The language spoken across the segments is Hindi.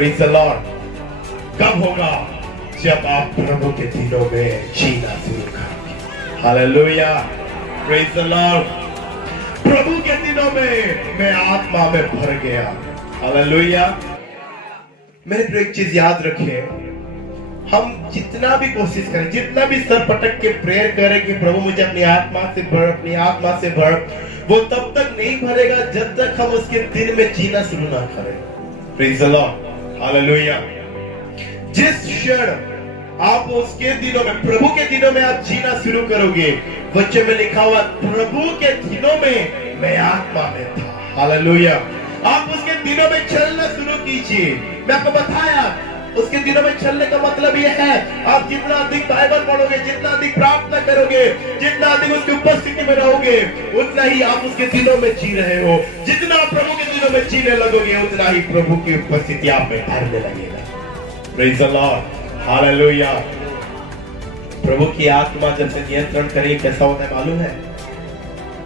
Praise the Lord. कब होगा? जब आप प्रभु के दिनों में जीना शुरू करोगे। Hallelujah, praise the Lord. प्रभु के दिनों में मैं आत्मा में भर गया। हालेलुया। मेरे को एक चीज याद रखें, हम जितना भी कोशिश करें, जितना भी सर पटक के प्रेयर करें कि प्रभु मुझे अपनी आत्मा से भर, अपनी आत्मा से भर, वो तब तक नहीं भरेगा जब तक हम उसके दिन में जीना शुरू ना करें। Praise the Lord, hallelujah. जिस क्षण आप उसके दिनों में, प्रभु के दिनों में आप जीना शुरू करोगे, वचन में लिखा हुआ प्रभु के दिनों में मैं आत्मा में था। हालेलुया। आप उसके दिनों में चलना शुरू कीजिए। मैं आपको बताया, उसके दिनों में चलने का मतलब यह है, आप जितना अधिक बाइबल पढ़ोगे, जितना अधिक प्रार्थना करोगे, जितना अधिक उसकी उपस्थिति में रहोगे, उतना ही आप उसके दिनों में जी रहे हो। जितना आप प्रभु के दिनों में जीने लगोगे, उतना ही प्रभु की उपस्थिति आप में भरने लगेगा। Praise the Lord, hallelujah. प्रभु की आत्मा जब से नियंत्रण करे कैसा होता है मालूम है?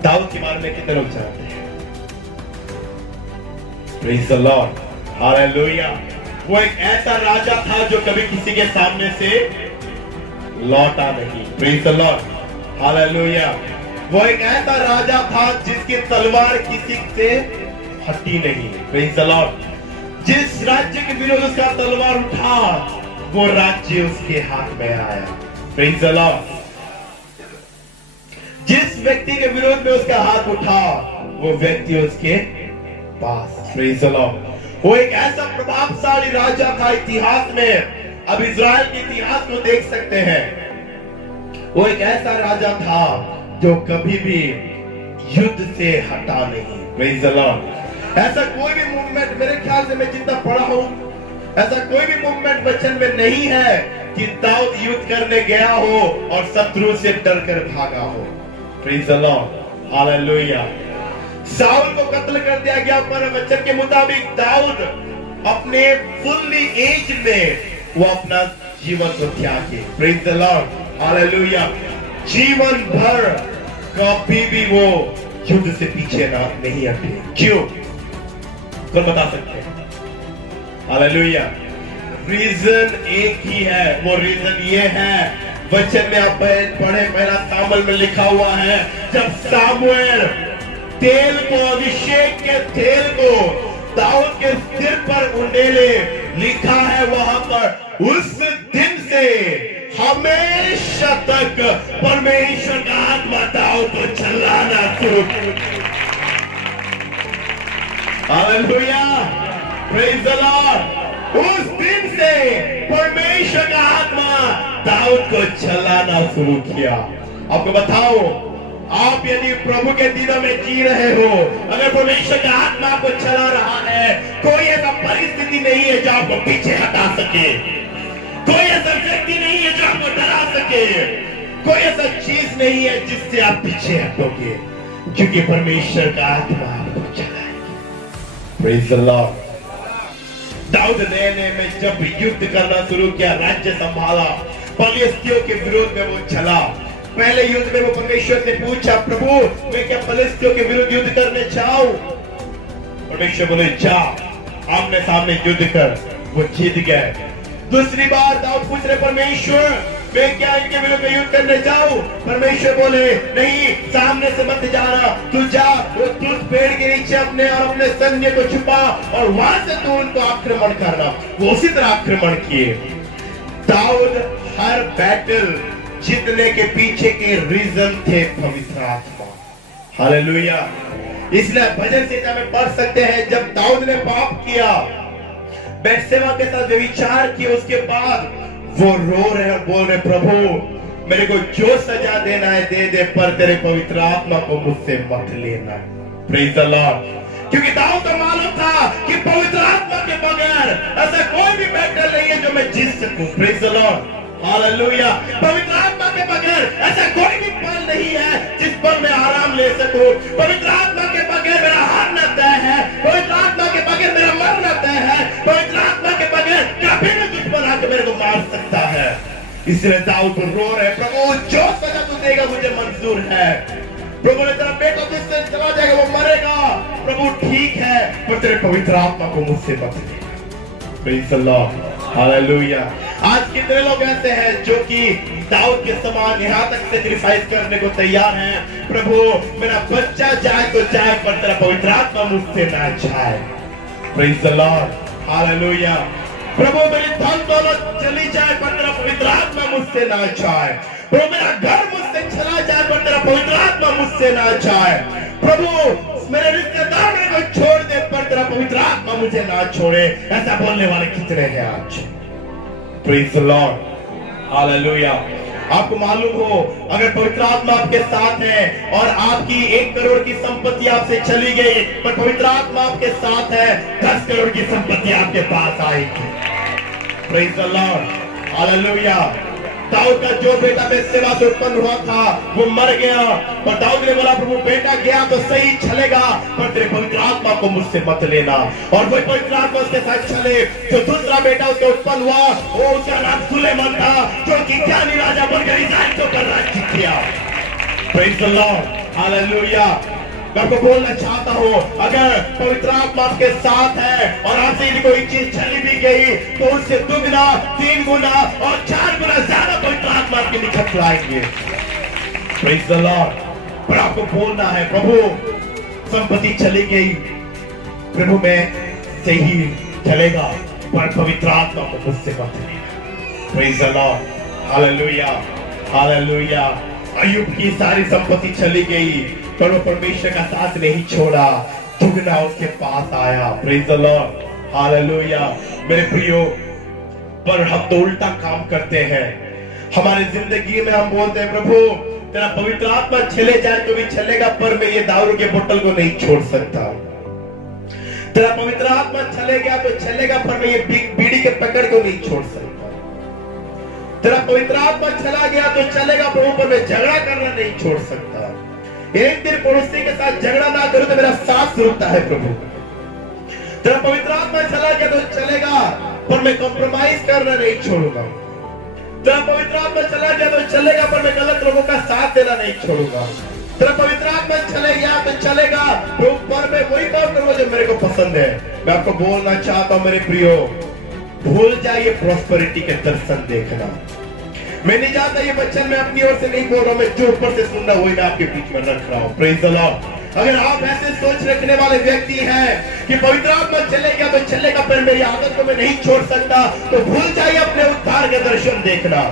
दाऊद के बारे में कितने लोग जानते हैं? Praise the Lord, hallelujah. वो एक ऐसा राजा था जो कभी किसी के सामने से लौटा नहीं। Praise the Lord, hallelujah. वो एक ऐसा राजा था जिसकी तलवार किसी से हटी नहीं। Praise the Lord. जिस राज्य के विरोध उसका तलवार उठा, वो राज्य उसके हाथ में आया। Praise the Lord. जिस व्यक्ति के विरोध में उसका हाथ उठा, वो व्यक्ति उसके पास। Praise the Lord. वो एक ऐसा प्रभावशाली राजा था इतिहास में। अब इज़राइल के इतिहास को देख सकते हैं। वो एक ऐसा राजा था जो कभी भी युद्ध से हटा नहीं। Praise the Lord. ऐसा कोई भी मूवमेंट, मेरे ख्याल से मैं जितना पढ़ा हूं, ऐसा कोई भी मूवमेंट वचन में नहीं है कि दाऊद युद्ध करने गया हो और शत्रु से डरकर भागा हो। Praise the Lord, hallelujah. Saul को कत्ल कर दिया गया, पर वचन के मुताबिक दाऊद अपने फुल्ली एज में वो अपना जीवन को त्यागे। Praise the Lord, hallelujah. जीवन भर कभी भी वो युद्ध से पीछे नहीं हटे। क्यों? कौन बता सकते हैं? हालेलुया। रीजन एक ही है। वो रीजन ये है, वचन में आप पढ़े, पहला सामुएल में लिखा हुआ है, जब सामुएल तेल को, अभिषेक के तेल को दाऊद के सिर पर उंडेले, लिखा है वहां पर, उस दिन से हमेशा तक परमेश्वर का आत्मा दाऊद को चलाना शुरू। Hallelujah, praise the Lord. उस दिन से परमेश्वर का आत्मा दाऊद को चलाना शुरू किया। आपको बताओ, आप यदि प्रभु के दिनों में जी रहे हो, अगर परमेश्वर का आत्मा आपको चला रहा है, कोई ऐसा परिस्थिति नहीं है जो आपको पीछे हटा सके। कोई ऐसा व्यक्ति नहीं है जो आपको डरा सके। कोई ऐसा चीज नहीं है जिससे आप पीछे हटोगे, क्योंकि परमेश्वर का आत्मा आपको चलाएगा। Praise the Lord. दाऊद नए में जब युद्ध करना शुरू किया, राज्य संभाला, फिलिस्तियों के विरोध में वो चला। पहले युद्ध में वो परमेश्वर से पूछा, प्रभु मैं क्या फिलिस्तियों के विरुद्ध युद्ध करने जाऊं? परमेश्वर बोले जा, आमने सामने युद्ध कर। वो जीत गए। दूसरी बार दाऊद पूछ रहे, परमेश्वर मैं क्या इनके विरुद्ध युद्ध करने जाऊं? परमेश्वर बोले नहीं, सामने से मत जाना, तू जा, वो तुझ पेड़ के नीचे अपने और अपने सैन्य को छुपा और वहां से तू उनको आक्रमण करना। वो उसी तरह आक्रमण किए। दाऊद हर बैटल जीतने के पीछे के रीजन थे पवित्र आत्मा। हालेलुया। इसलिए भजन संहिता में पढ़ सकते हैं, जब दाऊद ने पाप किया, बैतशेबा के साथ व्यभिचार किया, उसके बाद वो रो रहे और बोल रहे, प्रभु मेरे को जो सजा देना है दे दे, पर तेरे पवित्र आत्मा को मुझसे मत लेना। Praise the Lord. क्योंकि दाऊद को मालूम था कि पवित्र आत्मा के बगैर ऐसा कोई भी बैटल नहीं है जो मैं जीत सकूं। Praise the Lord, hallelujah. पवित्र आत्मा के बगैर ऐसा कोई भी पल नहीं है जिस पर मैं आराम ले सकूं। पवित्र आत्मा के बगैर मेरा हारना तय है। पवित्र आत्मा के बगैर मेरा मरना तय है। पवित्र आत्मा के बगैर कभी भी दुश्मन आके मेरे को मार सकता है। इसलिए दाऊद रो रहे, प्रभु जो सजा तू देगा मुझे मंजूर है। प्रभु ने तेरा बेटा तुझसे चला जाएगा, वो मरेगा, प्रभु ठीक है, पर तेरे पवित्र आत्मा को मुझसे मत ले। Praise the Lord, hallelujah. आज कितने लोग ऐसे हैं जो कि दाऊद के समान यहाँ तक सेक्रीफाइस करने को तैयार हैं, प्रभु मेरा बच्चा जाए तो जाए पर तेरा पवित्र आत्मा मुझसे ना जाए। Praise the Lord, hallelujah. प्रभु मेरी धन दौलत चली जाए पर तेरा पवित्र आत्मा मुझसे ना जाए। प्रभु मेरा घर मुझसे चला जाए पर तेरा पवित्र आत्मा मुझसे ना जाए। प्रभु मेरे रिश्तेदार मेरे को छोड़ दे पर तेरा पवित्र आत्मा मुझे ना छोड़े। ऐसा बोलने वाले कितने हैं आज? Praise the Lord, hallelujah. आपको मालूम हो, अगर पवित्र आत्मा आपके साथ है और आपकी 1 करोड़ की संपत्ति आपसे चली गई पर पवित्र आत्मा आपके साथ है, 10 करोड़ की संपत्ति आपके पास आएगी। Praise the Lord, hallelujah. दाऊद का जो बेटा बेतशेबा से उत्पन्न हुआ था वो मर गया, पर दाऊद ने बोला प्रभु बेटा गया तो सही चलेगा पर तेरे पवित्र आत्मा को मुझसे मत लेना। और वही पवित्र आत्मा उसके साथ चले। जो दूसरा बेटा उसके उत्पन्न हुआ वो उसका नाम सुलेमान था, जो कि ज्ञानी राजा बनकर इस्राएल के ऊपर राज्य किया। Praise the Lord, hallelujah. मैं आपको बोलना चाहता हूँ, अगर पवित्र आत्मा आपके साथ है और आपसे यदि कोई चीज चली भी गई तो उससे दुगना, 3 गुना और 4 गुना ज्यादा पवित्र आत्मा आपके निकट लाएंगे। Praise the Lord. पर आपको बोलना है प्रभु संपत्ति चली गई, प्रभु मैं से ही चलेगा पर पवित्र आत्मा को मुझसे मत लेना। Praise the Lord, hallelujah, hallelujah. अय्यूब की सारी संपत्ति चली गई पर वो परमेश्वर का साथ नहीं छोड़ा, दुगना उसके पास आया। Praise the Lord, hallelujah. मेरे प्रियो, पर हम तो उल्टा काम करते हैं। हमारी जिंदगी में हम बोलते हैं प्रभु तेरा पवित्र आत्मा चले जाए तो भी चलेगा पर मैं ये दारू के बोतल को नहीं छोड़ सकता। तेरा पवित्र आत्मा चले गया तो चलेगा पर मैं ये बीड़ी के पकड़ को नहीं छोड़ सकता। तेरा पवित्र आत्मा चला गया तो चलेगा प्रभु पर मैं झगड़ा करना नहीं छोड़ सकता। एक दिन पड़ोसी के साथ झगड़ा ना करूं तो मेरा सांस रुकता है प्रभु। तेरा पवित्र आत्मा चला गया तो चलेगा पर मैं कॉम्प्रोमाइज करना नहीं छोड़ूंगा। तेरा पवित्र आत्मा चला गया तो चलेगा पर मैं गलत लोगों का साथ देना नहीं छोड़ूंगा। तेरा पवित्र आत्मा चले गया तो चलेगा पर मैं वही काम करूंगा जो मेरे को पसंद है। मैं आपको बोलना चाहता हूं मेरे प्रियो, भूल जाइए प्रॉस्पेरिटी के दर्शन देखना। मैं नहीं चाहता ये वचन मैं अपनी ओर से नहीं बोल रहा हूं, मैं जो ऊपर से सुन रहा हूं वही मैं आपके बीच में रख रहा हूं। Praise the Lord. अगर आप ऐसे सोच रखने वाले व्यक्ति हैं कि पवित्र आत्मा चलेगा तो चलेगा पर मेरी आदत को मैं नहीं छोड़ सकता, तो भूल जाइए अपने उद्धार के दर्शन देखना।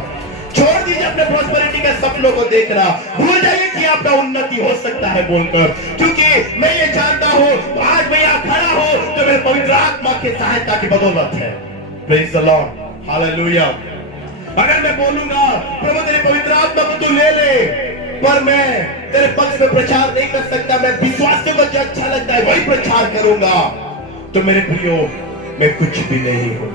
छोड़ दीजिए अपने प्रॉस्पेरिटी के सपनों को देखना। भूल जाइए कि आपका उन्नति हो सकता है बोलकर, क्योंकि मैं ये जानता हूं आज मैं यहाँ खड़ा हूं तो मेरे पवित्र आत्मा की सहायता की बदौलत है। Praise the Lord, hallelujah. अगर मैं बोलूंगा प्रभु तेरे पवित्र आत्मा को तू ले ले पर मैं तेरे पक्ष में प्रचार नहीं कर सकता, मैं विश्वासियों को जो अच्छा लगता है वही प्रचार करूंगा, तो मेरे प्रियो मैं कुछ भी नहीं हूं।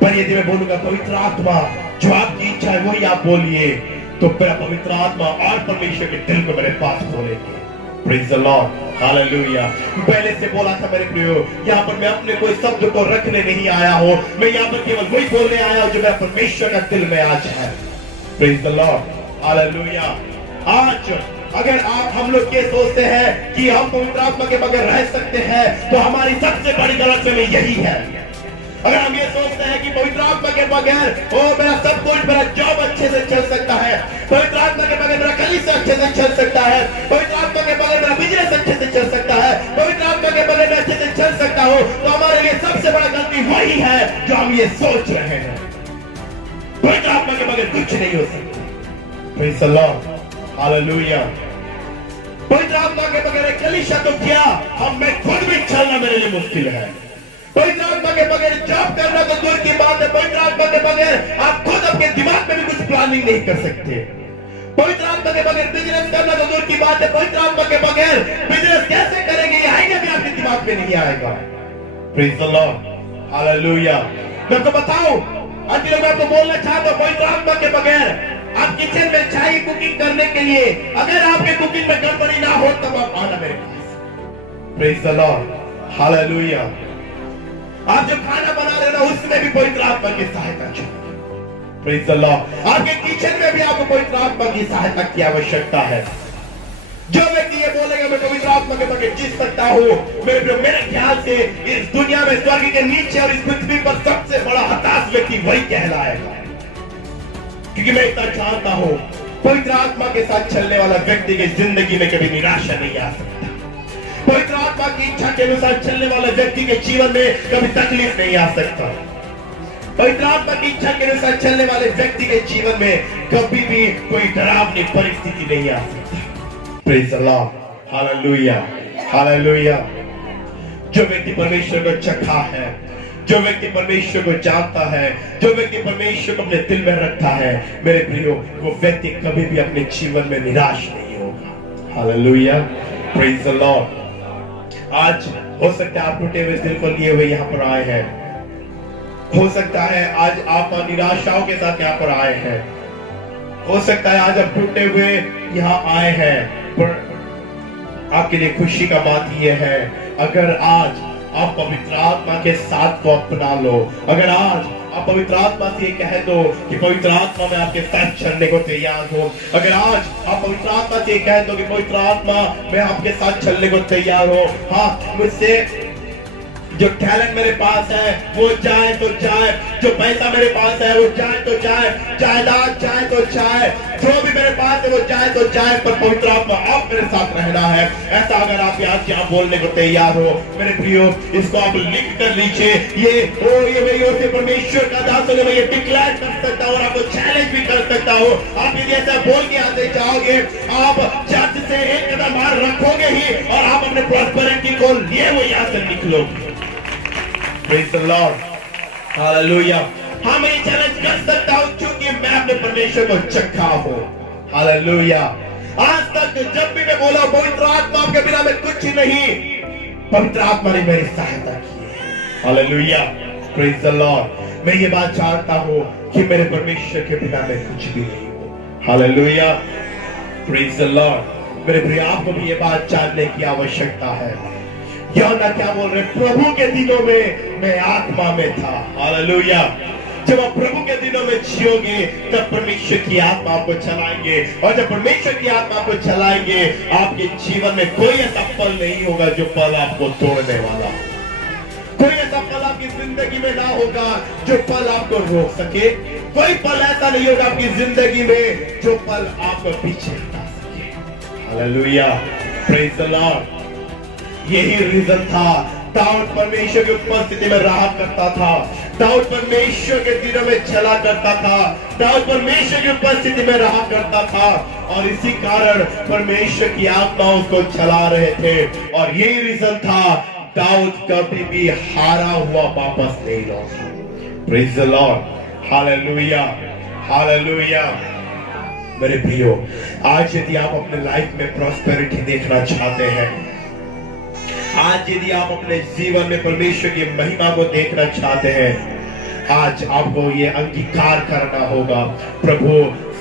पर यदि मैं बोलूंगा पवित्र आत्मा जो आपकी इच्छा है वही आप बोलिए, तो मेरा पवित्र आत्मा और परमेश्वर के दिल को मेरे पास खोलेंगे। Praise the Lord, hallelujah. पहले से बोला था मेरे प्रियो, यहाँ पर मैं अपने कोई शब्द को रखने नहीं आया हूँ, मैं यहाँ पर केवल वही बोलने आया हूँ जो मेरा परमेश्वर का दिल में आज है। Praise the Lord, hallelujah. आज अगर आप हम लोग ये सोचते हैं कि हम पवित्र आत्मा के बगैर रह सकते हैं तो हमारी सबसे बड़ी गलतफहमी यही है। अगर हम ये सोचते हैं कि पवित्र आत्मा के बगैर मेरा सब कुछ, मेरा जॉब अच्छे से चल सकता है, पवित्र आत्मा के बगैर मेरा कलीसिया अच्छे से चल सकता है, पवित्र आत्मा के बगैर मेरा बिजनेस अच्छे से चल सकता है, पवित्र आत्मा के बगैर मैं अच्छे से चल सकता हूँ, तो हमारे लिए सबसे बड़ा गलती वही है जो हम ये सोच रहे हैं। पवित्र आत्मा के बगैर कुछ नहीं हो सकता। Praise the Lord, hallelujah. पवित्र आत्मा के बगैर कलीसिया तो क्या, मैं खुद भी चलना मेरे लिए मुश्किल है। पवित्र आत्मा के बगैर जॉब करना तो दूर की बात है, पवित्र आत्मा के बगैर आप खुद अपने दिमाग में भी कुछ प्लानिंग नहीं कर सकते। पवित्र आत्मा के बगैर बिजनेस करना तो दूर की बात है, पवित्र आत्मा के बगैर बिजनेस कैसे करेंगे ये आइडिया भी आपके दिमाग में नहीं आएगा। Praise the Lord, hallelujah. मैं आपको बताऊं, आज मैं आपको बोलना चाहता हूं, पवित्र आत्मा के बगैर आप किचन में चाय कुकिंग करने के लिए अगर आपके कुकिंग में गड़बड़ी ना हो तब आप आना मेरे पास। Praise the Lord, hallelujah. आप जो खाना बना रहे हो उसमें भी पवित्र आत्मा की सहायता चाहिए। Praise the Lord. आपके किचन में भी आपको पवित्र आत्मा की सहायता की आवश्यकता है। जो व्यक्ति ये बोलेगा मैं पवित्र आत्मा के बगैर जी सकता हूँ। मेरे ख्याल से इस दुनिया में स्वर्ग के नीचे और इस पृथ्वी पर सबसे बड़ा हताश व्यक्ति वही कहलाएगा, क्योंकि मैं इतना जानता हूँ पवित्र आत्मा के साथ चलने वाला व्यक्ति की जिंदगी में कभी निराशा नहीं आ सकता। पवित्र आत्मा की इच्छा के अनुसार चलने वाले व्यक्ति के जीवन में कभी तकलीफ नहीं आ सकता। पवित्र आत्मा की इच्छा के अनुसार चलने वाले व्यक्ति के जीवन में कभी भी कोई डरावनी परिस्थिति नहीं आ सकती। Praise the Lord, hallelujah, hallelujah. जो व्यक्ति परमेश्वर को चखा है, जो व्यक्ति परमेश्वर को जानता है, जो व्यक्ति परमेश्वर को अपने दिल में रखता है, मेरे प्रियो, वो व्यक्ति कभी भी अपने जीवन में निराश नहीं होगा। Hallelujah, praise the Lord. आज हो सकता है आप टूटे हुए दिल को लिए हुए यहाँ पर आए हैं। हो सकता है आज आप निराशाओं के साथ यहाँ पर आए हैं। हो सकता है आज आप टूटे हुए यहाँ आए हैं, पर आपके लिए खुशी का बात यह है, अगर आज आप पवित्र आत्मा के साथ को अपना लो, अगर आज आप पवित्र आत्मा से ये कह दो कि पवित्र आत्मा में आपके साथ चलने को तैयार हो, अगर आज आप पवित्र आत्मा से ये कह दो कि पवित्र आत्मा में आपके साथ चलने को तैयार हो, हाँ, मुझसे जो टैलेंट मेरे पास है वो जाए तो जाए, जो पैसा मेरे पास है वो जाए तो जाए, जायदाद जाए तो जाए, जो भी मेरे पास है वो जाए तो जाए, पर पवित्र आत्मा आप मेरे साथ रहना है। ऐसा अगर आप आज यहाँ बोलने को तैयार हो, मेरे प्रियो, इसको आप लिख कर लीजिए। ये मेरी ओर से परमेश्वर का दास होने में ये डिक्लेयर कर सकता हूँ और आपको चैलेंज भी कर सकता हूँ। आप यदि ऐसा बोल के आते जाओगे, आप चर्च से एक कदम बाहर रखोगे ही और आप अपने प्रॉस्पेरिटी को लिए वो यहाँ से निकलोगे। Praise the Lord, Hallelujah। हाँ, मैं ये चैलेंज कर सकता हूँ क्योंकि मैं अपने परमेश्वर को चखा हूँ। Hallelujah। आज तक जब भी मैं बोला पवित्र आत्मा के बिना मैं कुछ नहीं, पवित्र आत्मा ने मेरी सहायता की है। Hallelujah, Praise the Lord। मैं ये बात जानता हूँ कि मेरे परमेश्वर के बिना मैं कुछ भी नहीं हूँ। Hallelujah, Praise the Lord। मेरे प्रिय, आपको भी ये बात जानने की आवश्यकता है। यूहन्ना क्या बोल रहे? प्रभु के दिनों में मैं आत्मा में था। हालेलुया। जब आप प्रभु के दिनों में जियोगे तब परमेश्वर की आत्मा आपको चलाएंगे, और जब परमेश्वर की आत्मा आपको चलाएंगे, आपके जीवन में कोई ऐसा पल नहीं होगा जो पल आपको तोड़ने वाला, कोई ऐसा पल आपकी जिंदगी में ना होगा जो पल आपको रोक सके, कोई पल ऐसा नहीं होगा आपकी जिंदगी में जो पल आपको पीछे हटा सके। Hallelujah, praise the Lord. यही रीजन था दाऊद परमेश्वर की उपस्थिति में रहा करता था, दाऊद परमेश्वर के दिनों में चला करता था, दाऊद परमेश्वर की उपस्थिति में रहा करता था, और इसी कारण परमेश्वर की आत्मा उसको चला रहे थे। और यही रीजन था दाऊद कभी भी हारा हुआ वापस नहीं लौटा। Praise the Lord, hallelujah, hallelujah. मेरे प्रियो, आज यदि आप अपने लाइफ में प्रॉस्पेरिटी देखना चाहते हैं, आज यदि आप अपने जीवन में परमेश्वर की महिमा को देखना चाहते हैं, आज आपको ये अंगीकार करना होगा, प्रभु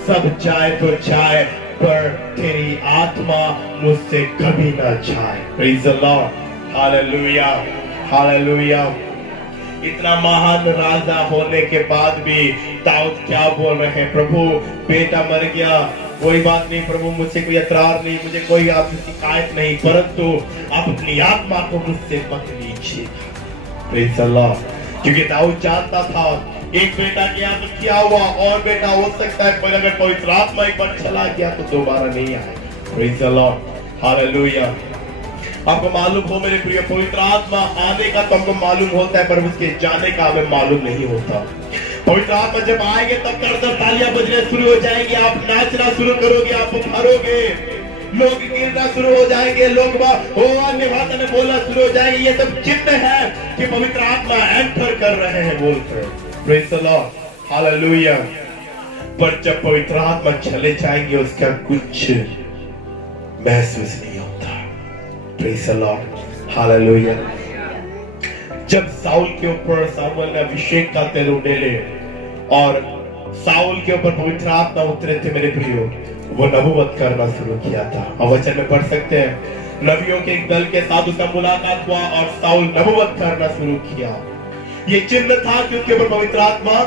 सब जाए तो जाए पर तेरी आत्मा मुझसे कभी ना जाए। Praise the Lord, hallelujah, hallelujah. इतना महान राजा होने के बाद भी दाऊद क्या बोल रहे हैं? प्रभु बेटा मर गया, कोई बात नहीं प्रभु, मुझसे कोई एतरार नहीं, मुझे कोई आपसे शिकायत नहीं, परंतु आप अपनी आत्मा को मुझसे मत लीजिएगा। Praise the Lord. क्योंकि दाऊद जानता था एक बेटा गया तो क्या हुआ, और बेटा हो सकता है, पर अगर पवित्र आत्मा एक बार चला गया तो दोबारा नहीं आएगा। Praise the Lord, hallelujah. आपको मालूम हो मेरे प्रिय, पवित्र आत्मा आने का तो हमको मालूम होता है, पर उसके जाने का हमें मालूम नहीं होता। पवित्र आत्मा जब आएंगे तब कर तालियां बजने शुरू हो जाएंगी, आप नाचना शुरू करोगे, आप भरोगे, लोग गिरना शुरू हो जाएंगे, लोग अन्य भाषा में बोलना शुरू हो जाएंगे। ये सब चिन्ह है कि पवित्र आत्मा एंटर कर रहे हैं बोलकर। Praise the Lord, hallelujah. पर जब पवित्र आत्मा चले जाएंगे उसका कुछ महसूस नहीं होता। Praise the Lord, hallelujah. जब साउल के ऊपर सामुएल ने अभिषेक का तेल उड़ेले और साउल के ऊपर पवित्र आत्मा उतरे थे मेरे प्रियो, वो नबूवत करना शुरू किया था। और वचन में पढ़ सकते हैं, नबियों के एक दल के साथ उसका मुलाकात हुआ और साउल नबूवत करना शुरू किया। ये चिन्ह था कि उसके ऊपर पवित्र आत्मा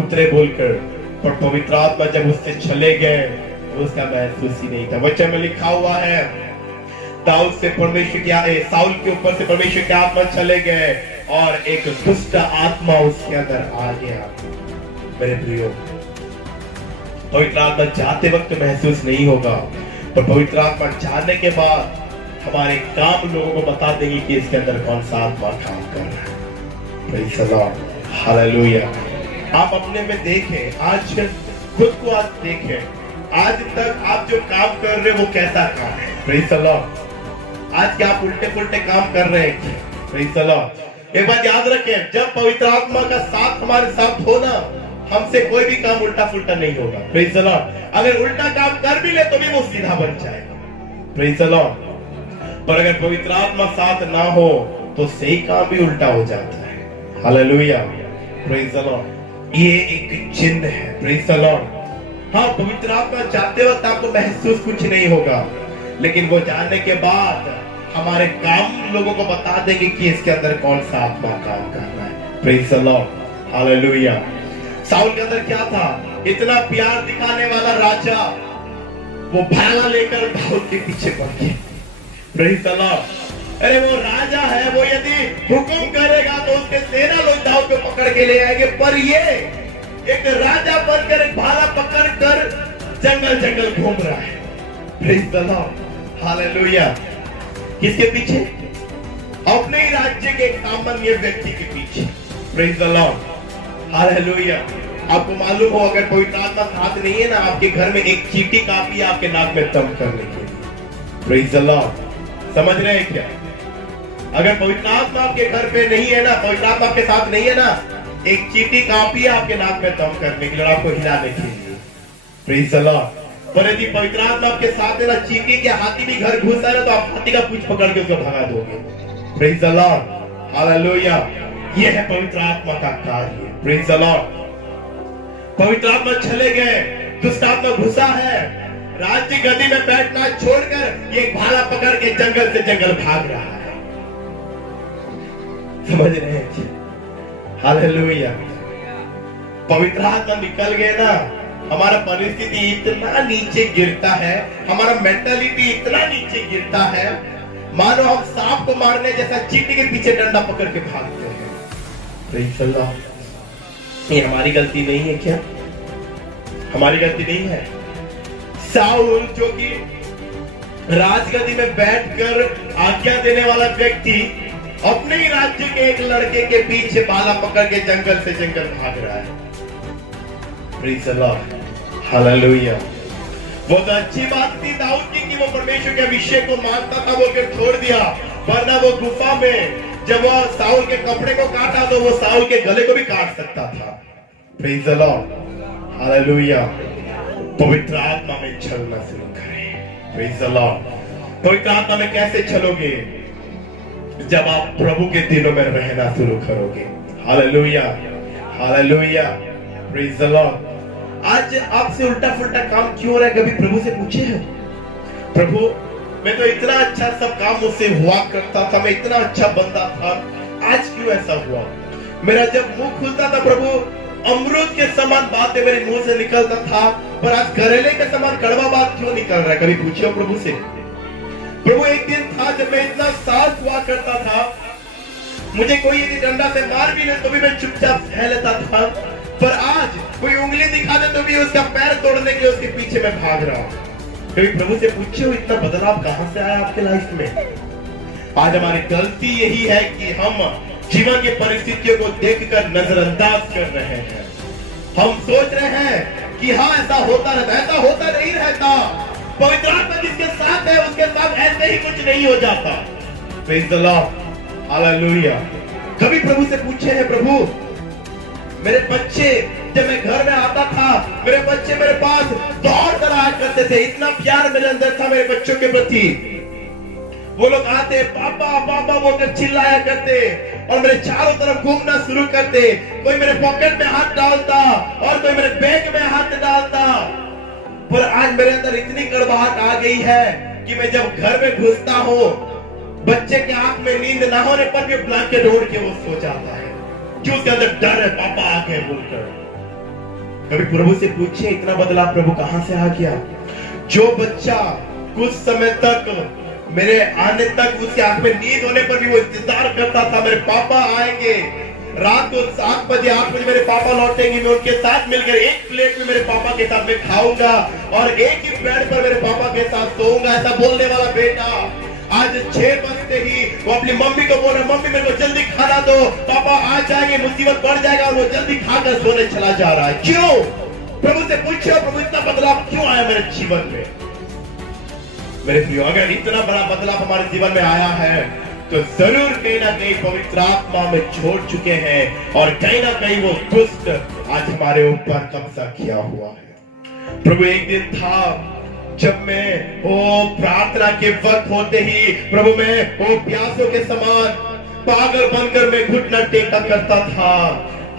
उतरे बोलकर, पर पवित्र आत्मा जब उससे चले गए उसका महसूस ही नहीं था। वचन में लिखा हुआ है दाऊद से परमेश्वर क्या है, साउल के ऊपर से परमेश्वर के आत्मा चले गए और एक दुष्ट आत्मा उसके अंदर आ गया। मेरे प्रियो, पवित्र आत्मा जाते वक्त महसूस नहीं होगा, पर पवित्र आत्मा जाने के बाद हमारे काम लोगों को बता देंगे कि इसके अंदर कौन सा आत्मा काम कर रहा है। Praise the Lord, hallelujah. आप अपने में देखें, आज खुद को आज देखें, आज तक आप जो काम कर रहे हो वो कैसा काम है। Praise the Lord. आज क्या आप उल्टे पुल्टे काम कर रहे हैं? Praise the Lord. एक बात याद रखें, जब पवित्र आत्मा का साथ हमारे साथ हो ना, हमसे कोई भी काम उल्टा पुल्टा नहीं होगा। Praise the Lord. अगर उल्टा काम कर भी ले तो भी वो सीधा बन जाएगा। Praise the Lord. पर अगर पवित्र आत्मा साथ ना हो तो सही काम भी उल्टा हो जाता है। Hallelujah, praise the Lord. ये एक चिन्ह है। Praise the Lord. हाँ, पवित्र आत्मा जाते वक्त आपको महसूस कुछ नहीं होगा, लेकिन वो जाने के बाद हमारे काम लोगों को बता देंगे कि इसके अंदर कौन सा आत्मा काम कर रहा है। Praise the Lord, hallelujah. Saul के अंदर क्या था? इतना प्यार दिखाने वाला राजा, वो भाला लेकर दाऊद के पीछे पड़ गया। Praise the Lord. अरे वो राजा है, वो यदि हुक्म करेगा तो उसके सेना लोग दाऊद को पकड़ के ले आएंगे, पर ये एक राजा बनकर एक भाला पकड़कर जंगल जंगल घूम रहा है। Praise the Lord, hallelujah. किसके पीछे? अपने ही राज्य के एक सामान्य व्यक्ति के पीछे। Praise the Lord, hallelujah. आपको मालूम हो, अगर पवित्र आत्मा साथ नहीं है ना, आपके घर में एक चीटी काफी है आपके नाक में दम करने के लिए। Praise the Lord. समझ रहे हैं क्या? अगर पवित्र आत्मा आपके घर पे नहीं है ना, पवित्र आत्मा आपके साथ नहीं है ना, एक चीटी काफी है आपके नाक में दम करने के लिए और आपको हिलाने के लिए। Praise the Lord. पर यदि पवित्र आत्मा आपके साथ है ना, चीटी के हाथी भी घर घुसा है तो आप हाथी का पूंछ पकड़ के उसको भगा दोगे। Praise the Lord, hallelujah. ये है पवित्र आत्मा का कार्य। Praise the Lord. पवित्र आत्मा चले गए, दुष्ट आत्मा घुसा है, राज्य गद्दी में बैठना छोड़कर ये भाला पकड़ के जंगल से जंगल भाग रहा है। समझ रहे हैं? हालेलुया। पवित्र आत्मा निकल गए ना, हमारा परिस्थिति इतना नीचे गिरता है, हमारा मेंटालिटी इतना नीचे गिरता है, मानो हम सांप को मारने जैसा चींटी के पीछे डंडा पकड़ के भागते हैं। Praise the Lord. ये हमारी गलती नहीं है क्या? हमारी गलती नहीं है। साउल जो कि राजगद्दी में बैठकर आज्ञा देने वाला व्यक्ति, अपने ही राज्य के एक लड़के के पीछे भाला पकड़ के जंगल से जंगल भाग रहा है। Praise the Lord, hallelujah. वो तो अच्छी बात थी दाऊद की कि वो परमेश्वर के अभिषेक को मानता था, बोलकर छोड़ दिया, वरना वो गुफा में जब वो साउल के कपड़े को काटा तो वो साउल के गले को भी काट सकता था। Praise the Lord, hallelujah. पवित्र आत्मा में चलना शुरू करें। Praise the Lord. पवित्र आत्मा में कैसे चलोगे? जब आप प्रभु के दिनों में रहना शुरू करोगे। Hallelujah, hallelujah, praise the Lord. आज आपसे उल्टा फुल्टा काम क्यों हो रहा है? कभी प्रभु से पूछे हैं? प्रभु, मैं तो इतना अच्छा सब काम मुझसे हुआ करता था, मैं इतना अच्छा बंदा था, आज क्यों ऐसा हुआ? मेरा जब मुंह खुलता था प्रभु, अमरूद के समान बातें मेरे मुंह से निकलता था, पर आज करेले के समान कड़वा बात क्यों निकल रहा है? कभी पूछे हो प्रभु से? प्रभु, एक दिन था जब मैं इतना साथ हुआ करता था, मुझे कोई यदि डंडा से मार भी ले तो भी मैं चुपचाप सह लेता था, पर आज कोई उंगली दिखा दे तो भी उसका पैर तोड़ने के लिए उसके पीछे मैं भाग रहा हूं। कभी प्रभु से पूछे हो इतना बदलाव कहां से आया आपके लाइफ में? आज हमारी गलती यही है कि हम जीवन की परिस्थितियों को देखकर नजरअंदाज कर रहे हैं। हम सोच रहे हैं कि हाँ ऐसा होता रहता, ऐसा होता नहीं रहता। पवित्र आत्मा जिसके साथ है उसके साथ ऐसे ही कुछ नहीं हो जाता। Praise the Lord, hallelujah. कभी प्रभु से पूछे हैं, प्रभु मेरे बच्चे जब मैं घर में आता था, मेरे बच्चे मेरे पास दौड़ कर आया करते थे, इतना प्यार मेरे अंदर था मेरे बच्चों के प्रति। वो लोग आते, पापा पापा बोलकर चिल्लाया करते और मेरे चारों तरफ घूमना शुरू करते। कोई मेरे पॉकेट में हाथ डालता और कोई मेरे बैग में हाथ डालता। पर आज मेरे अंदर इतनी कड़वाहट आ गई है कि मैं जब घर में घुसता हूँ, बच्चे के आंख में नींद ना होने पर भी ब्लैंकेट ओढ़ के वो सो जाता है, जो उसके अंदर डर है पापा आ गए बोलकर। कभी प्रभु से पूछे इतना बदलाव प्रभु कहां से आ गया? जो बच्चा कुछ समय तक मेरे आने तक उसकी आंख में नींद होने पर भी वो इंतजार करता था, मेरे पापा आएंगे, रात को 7 बजे 8 बजे मेरे पापा लौटेंगे, मैं उनके साथ मिलकर एक प्लेट में मेरे पापा के साथ मैं खाऊंगा और एक ही बेड पर मेरे पापा के साथ सोऊंगा। ऐसा बोलने वाला बेटा आज 6 बजते ही वो अपनी मम्मी को बोल रहा, मम्मी मेरे को जल्दी खाना दो, पापा आ जाएंगे, मुसीबत बढ़ जाएगा, और वो जल्दी खाकर सोने चला जा रहा है। क्यों? प्रभु से पूछो, प्रभु इतना बदलाव क्यों आया मेरे जीवन में? मेरे प्रियो, अगर इतना बड़ा बदलाव हमारे जीवन में आया है तो जरूर कहीं ना कहीं पवित्र आत्मा में छोड़ चुके हैं और कहीं ना कहीं वो दुष्ट आज हमारे ऊपर कब्जा किया हुआ है। प्रभु एक दिन था जब मैं वो प्रार्थना के वक्त होते ही प्रभु में वो प्यासों के समान पागल बनकर मैं घुटना टेका करता था।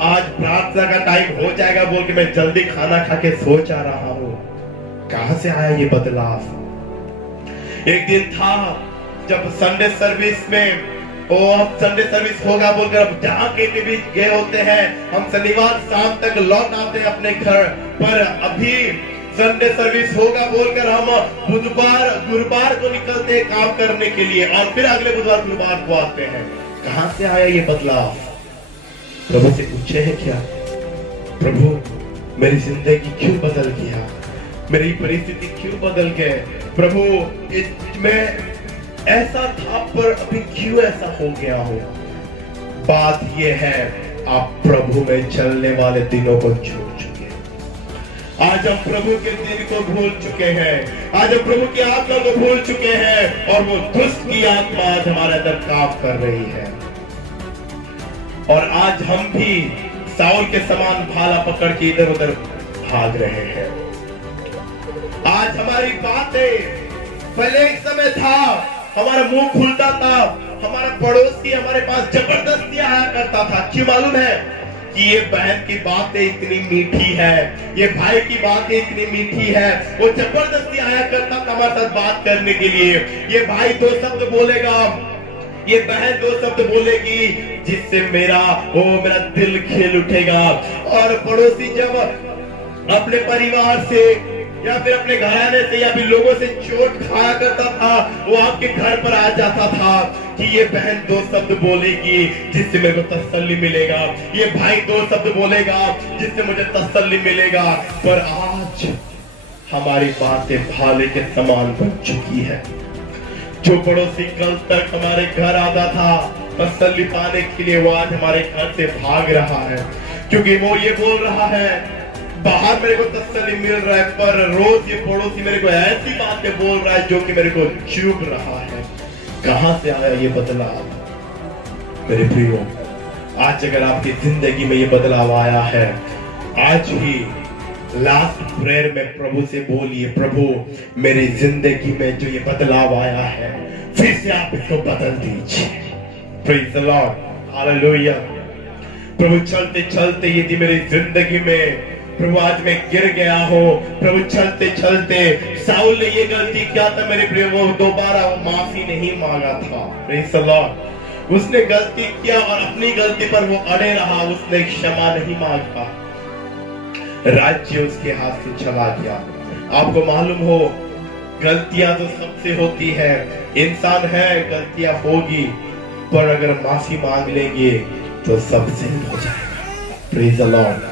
आज प्रार्थना का टाइम हो जाएगा बोल के मैं जल्दी खाना खा के सो जा रहा हूँ। कहां से आया ये बदलाव? एक दिन था जब संडे सर्विस में हम संडे सर्विस होगा बोलकर अब जहां के भी गए होते हैं, हम शनिवार शाम तक लौट आते हैं अपने घर पर। अभी संडे सर्विस होगा बोलकर हम गुरुवार को निकलते हैं काम करने के लिए और फिर अगले बुधवार गुरुवार को आते हैं। कहां से आया ये बदलाव? प्रभु से पूछे हैं क्या, प्रभु मेरी जिंदगी क्यों बदल गया, मेरी परिस्थिति क्यों बदल गए? प्रभु मैं ऐसा था पर अभी क्यों ऐसा हो गया हो? बात यह है, आप प्रभु में चलने वाले दिनों को छोड़ चुके हैं। आज हम प्रभु के दिन को भूल चुके हैं, आज हम प्रभु की आत्मा को भूल चुके हैं और वो दुष्ट की आत्मा आज हमारे अंदर काम कर रही है। और आज हम भी साउल के समान भाला पकड़ के इधर उधर भाग रहे हैं। आज हमारी बातें, पहले एक समय था हमारा मुंह खुलता था, हमारा पड़ोसी हमारे पास जबरदस्ती आया करता था। क्यों मालूम है? कि ये बहन की बातें इतनी मीठी है, ये भाई की बातें इतनी मीठी है, वो जबरदस्ती आया करता था हमारे साथ बात करने के लिए। ये भाई 2 शब्द बोलेगा, ये बहन 2 शब्द बोलेगी जिससे मेरा दिल खिल उठेगा। और पड़ोसी जब अपने परिवार से या फिर अपने घराने से या फिर लोगों से चोट खाया करता था, वो आपके घर पर आ जाता था कि ये बहन 2 शब्द बोलेगी जिससे मेरे को तसल्ली मिलेगा, ये भाई 2 शब्द बोलेगा जिससे मुझे तसल्ली मिलेगा। पर आज हमारी बातें भाले के समान बन चुकी है। जो पड़ोसी कल तक हमारे घर आता था तसल्ली पाने के लिए, वो आज हमारे घर से भाग रहा है, क्योंकि वो ये बोल रहा है बाहर मेरे को तसल्ली मिल रहा है, पर रोज ये पड़ोसी मेरे को ऐसी बातें बोल रहा है जो कि मेरे को चुभ रहा है। कहां से आया ये बदलाव? मेरे प्रियो, आज अगर आपकी जिंदगी में ये बदलाव आया है, आज ही लास्ट प्रेयर में प्रभु से बोलिए, प्रभु मेरी जिंदगी में जो ये बदलाव आया है फिर से आप इसको बदल दीजिए। Praise the Lord, hallelujah. प्रभु चलते चलते यदि मेरी जिंदगी में प्रभु आज मैं गिर गया हो, प्रभु चलते चलते साउल ने ये गलती किया था मेरे प्रिय, वो दोबारा माफी नहीं मांगा था। प्रेज़ द लॉर्ड, उसने गलती किया और अपनी गलती पर वो अड़े रहा, उसने क्षमा नहीं मांगा, राज्य उसके हाथ से चला गया। आपको मालूम हो गलतियां तो सबसे होती है, इंसान है गलतियां होगी, पर अगर माफी मांग लेंगे तो सब सही हो जाएगा। Praise the Lord.